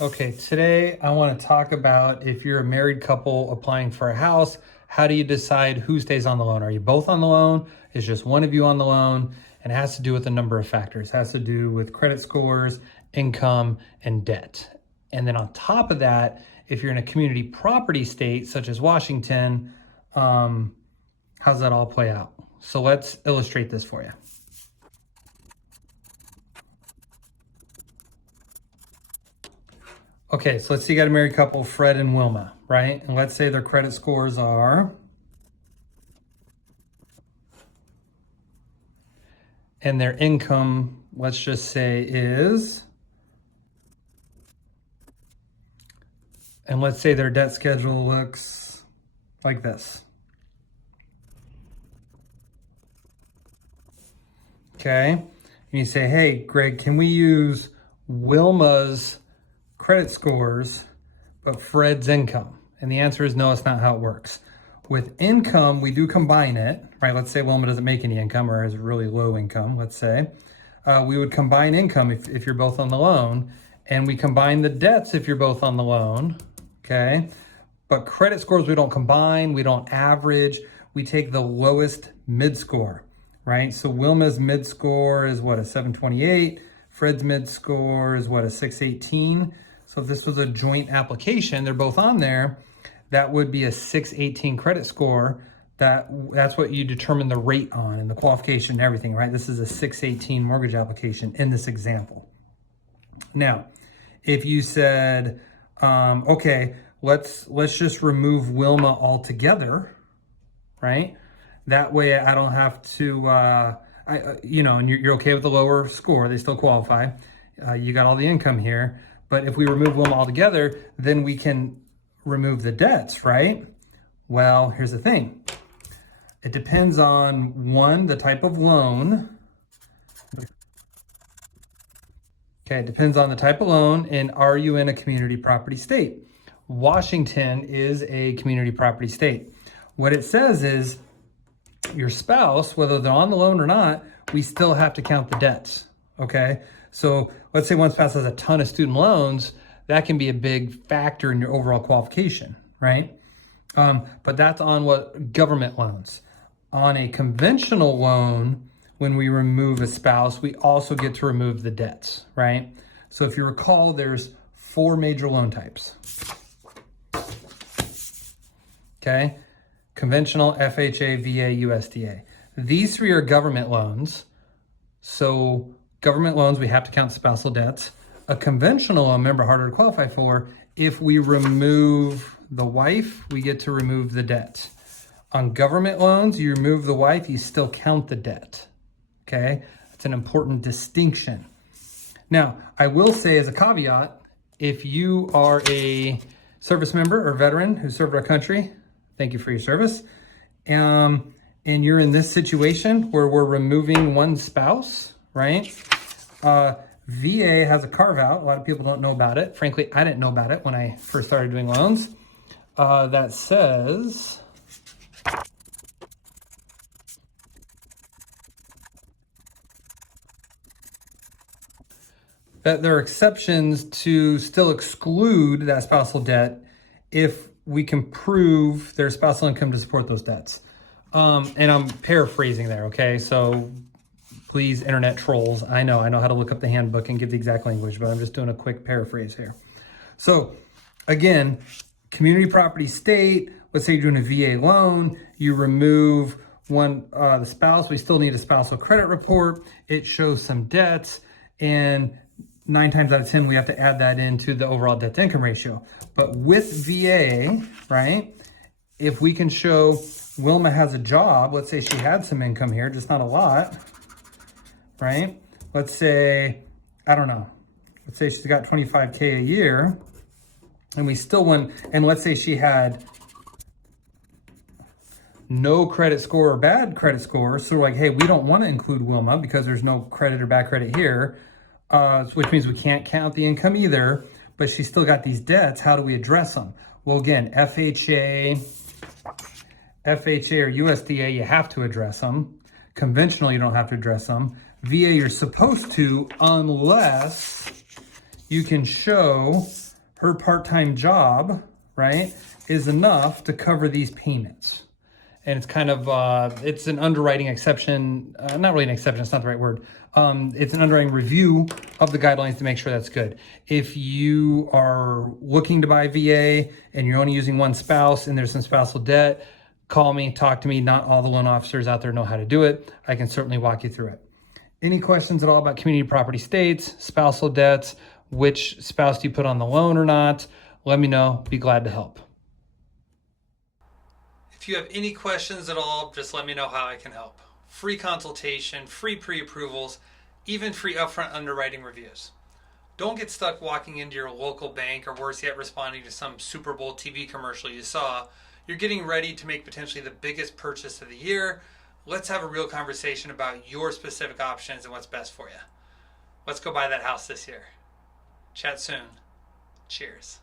Okay, today I want to talk about if you're a married couple applying for a house, how do you decide who stays on the loan? Are you both on the loan? Is just one of you on the loan? And it has to do with a number of factors. It has to do with credit scores, income, and debt. And then on top of that, if you're in a community property state such as Washington, how's that all play out? So let's illustrate this for you. Okay, so let's say you got a married couple, Fred and Wilma, right? And let's say their credit scores are, and their income, let's just say is, and let's say their debt schedule looks like this. Okay, and you say, hey, Greg, can we use Wilma's credit scores, but Fred's income? And the answer is no, it's not how it works. With income, we do combine it, right? Let's say Wilma doesn't make any income or has really low income, let's say. We would combine income if you're both on the loan, and we combine the debts if you're both on the loan, okay? But credit scores, we don't combine, we don't average, we take the lowest mid-score, right? So Wilma's mid-score is what, a 728? Fred's mid-score is what, a 618? So if this was a joint application, they're both on there, that would be a 618 credit score. That's what you determine the rate on and the qualification and everything, right? This is a 618 mortgage application in this example. Now, if you said, okay, let's just remove Wilma altogether, right? That way I don't have to, and you're okay with the lower score, they still qualify. You got all the income here. But if we remove Wilma altogether, then we can remove the debts, right? Well, here's the thing. It depends on, one, the type of loan. Okay, it depends on the type of loan, and are you in a community property state? Washington is a community property state. What it says is your spouse, whether they're on the loan or not, we still have to count the debts, okay? So let's say one spouse has a ton of student loans, that can be a big factor in your overall qualification, right? But that's on what government loans. On a conventional loan, when we remove a spouse, we also get to remove the debts, right? So if you recall, there's 4 major loan types. Okay? Conventional, FHA, VA, USDA. These 3 are government loans. So government loans, we have to count spousal debts. A conventional loan, remember, harder to qualify for. If we remove the wife, we get to remove the debt. On government loans, you remove the wife, you still count the debt. Okay? That's an important distinction. Now, I will say as a caveat, if you are a service member or veteran who served our country, thank you for your service, and you're in this situation where we're removing one spouse, right? VA has a carve out. A lot of people don't know about it. Frankly, I didn't know about it when I first started doing loans. That says that there are exceptions to still exclude that spousal debt if we can prove their spousal income to support those debts. And I'm paraphrasing there, okay? So please, internet trolls, I know how to look up the handbook and give the exact language, but I'm just doing a quick paraphrase here. So again, community property state, let's say you're doing a VA loan, you remove the spouse, we still need a spousal credit report, it shows some debts, and 9 times out of 10, we have to add that into the overall debt to income ratio. But with VA, right, if we can show Wilma has a job, let's say she had some income here, just not a lot, right? Let's say, I don't know, let's say she's got 25K a year, and we still want, and let's say she had no credit score or bad credit score, so we're like, hey, we don't want to include Wilma because there's no credit or bad credit here, which means we can't count the income either, but she's still got these debts. How do we address them? Well, again, FHA or USDA, you have to address them. Conventional, you don't have to address them. VA, you're supposed to, unless you can show her part-time job, right, is enough to cover these payments. And it's kind of, it's an underwriting exception, not really an exception, it's not the right word. It's an underwriting review of the guidelines to make sure that's good. If you are looking to buy VA and you're only using one spouse and there's some spousal debt, call me, talk to me. Not all the loan officers out there know how to do it. I can certainly walk you through it. Any questions at all about community property states, spousal debts, which spouse do you put on the loan or not? Let me know. Be glad to help. If you have any questions at all, just let me know how I can help. Free consultation, free pre-approvals, even free upfront underwriting reviews. Don't get stuck walking into your local bank or worse yet responding to some Super Bowl TV commercial you saw. You're getting ready to make potentially the biggest purchase of the year. Let's have a real conversation about your specific options and what's best for you. Let's go buy that house this year. Chat soon. Cheers.